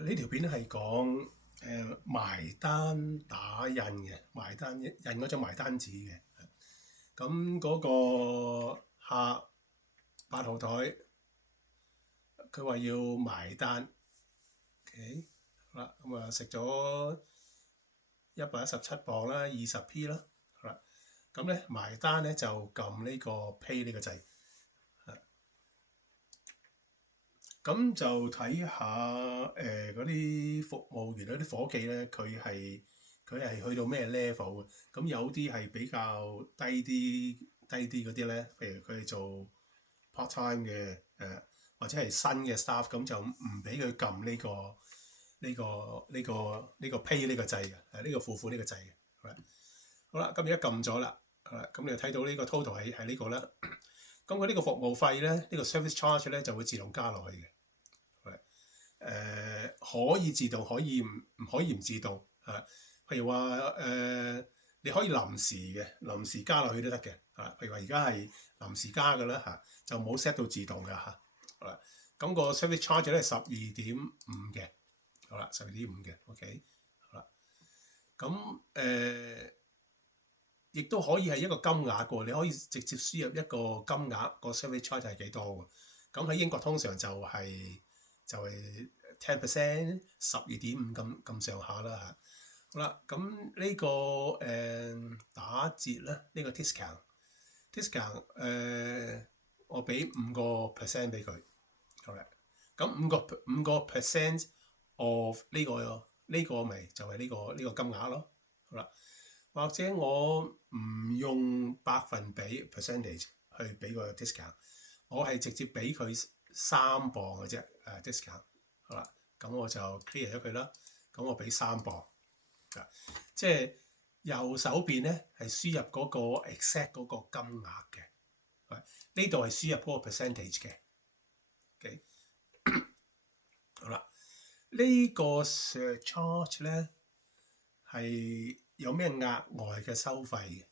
呢條片係講埋單打印嘅，埋單印嗰張埋單紙嘅。咁嗰個客8號台，佢話要埋單，OK，好啦，咁啊食咗117磅啦，20p 啦，好啦，咁咧埋單咧就撳呢個 pay 呢個掣。咁就睇下嗰啲服務員嗰啲伙計咧，佢係去到咩 level 嘅？咁有啲係比較低啲嗰啲咧，譬如佢哋做 part time 嘅或者係新嘅 staff，咁就唔俾佢撳呢個 pay 呢個掣嘅，呢個付款呢個掣嘅。好啦，咁而家撳咗啦，咁你就睇到呢個 total 係呢個啦。咁佢呢個服務費咧，呢個 service charge 咧就會自動加落去嘅。可以自動，可以唔可以唔自動嚇？譬如話你可以臨時加落去都得嘅嚇。譬如話而家係臨時加嘅啦嚇，就冇 set 到自動嘅嚇。好啦，咁個 service charge 咧係12.5嘅，好啦，12.5嘅 ，OK， 好啦，咁亦都可以係一個金額嘅，你可以直接輸入一個金額，個 service charge 係幾多嘅？咁喺英國通常就係 10%， 12.5咁上下啦嚇。好啦，咁呢個打折咧，呢個 discount 我俾5% 俾佢，好啦，咁5% of 呢個咪就係呢個金額咯，好啦，或者我唔用百分比 percentage 去俾個 discount， 我係直接俾佢3磅嘅啫，discount， 好啦，咁我就 clear 咗佢啦，咁我俾3磅，即係右手邊咧係輸入嗰個 exact 嗰個金額嘅，呢度係輸入嗰個 percentage 嘅，OK， 好啦，呢個 surcharge 咧係有咩額外嘅收費嘅？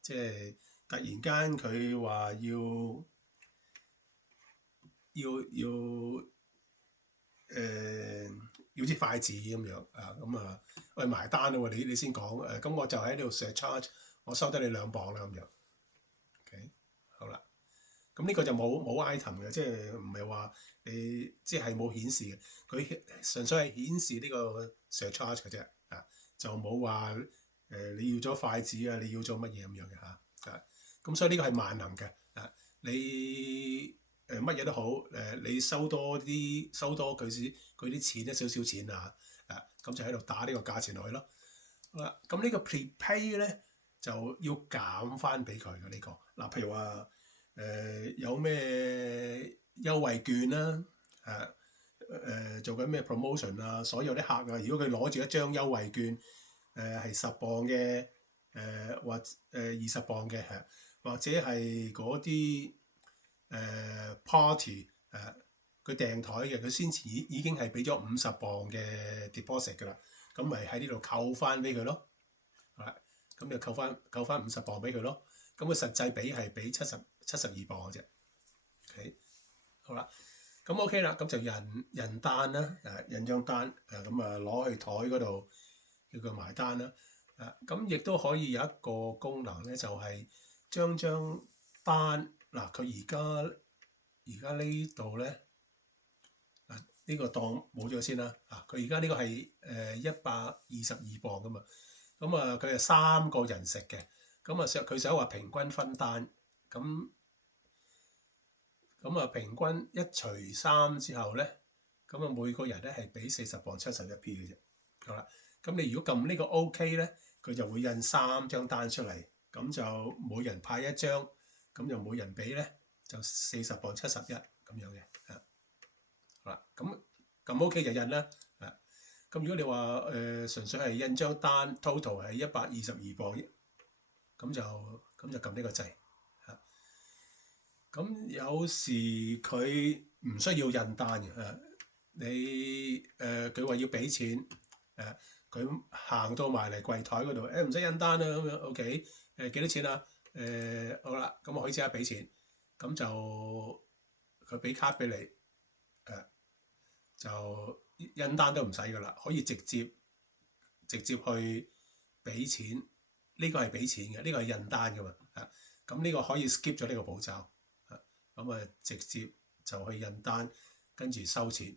即係突然間佢話要支筷子咁樣啊，咁啊喂埋單啦喎，你先講咁我就喺呢度 surcharge， 我收得你2磅啦咁樣 ，OK， 好啦，咁呢個就冇 item 嘅，即係唔係話你即係冇顯示嘅，佢純粹係顯示呢個 surcharge 嘅啫啊，就冇話你要咗筷子啊，你要咗乜嘢咁樣嘅嚇，咁所以呢個係萬能嘅啊，你乜嘢都好你收多佢啲錢少少錢啊，咁就喺度打呢個價錢落去咯。好啦，咁呢個 prepay 咧就要減翻俾佢嘅呢個嗱，譬如話有咩優惠券啦，做緊咩 promotion 啊，所有啲客啊，如果佢攞住一張優惠券係10磅嘅或20磅嘅或者係嗰啲party 佢訂台嘅，佢先前已經係俾咗50磅嘅 deposit 㗎啦，咁咪喺呢度扣翻俾佢咯，咁就扣翻50磅俾佢咯，咁佢實際係俾72磅嘅啫。OK， 好啦，咁 OK 啦，咁就印單啦，印張單咁攞去台嗰度叫佢埋單啦，咁亦都可以有一個功能咧，就係將單嗱，佢而家呢度咧呢個當冇咗先啦，佢而家呢個係122磅噶嘛，咁佢係3個人食嘅，咁佢想話平均分單，咁平均一除3之後咧，咁每個人咧係俾40磅71p嘅啫，好啦，咁你如果撳呢個 OK 咧，佢就會印3張單出嚟，咁就每人派1張，咁就每人俾咧就40磅71咁樣嘅，好啦，咁 OK 就印啦，咁如果你話純粹係印張單 total 係122磅，咁就撳呢個掣。咁有時佢唔需要印單嘅，你佢話要俾錢，佢行到埋嚟櫃台嗰度，唔使印單啦咁樣 ，OK， 幾多錢啊？好啦，咁我可以即刻俾錢，咁就佢俾卡俾你，就印單都唔使噶啦，可以直接去俾錢。呢個係俾錢嘅，呢個係印單噶嘛。咁呢個可以 skip 咗呢個步驟。咁直接就去印單，跟住收錢。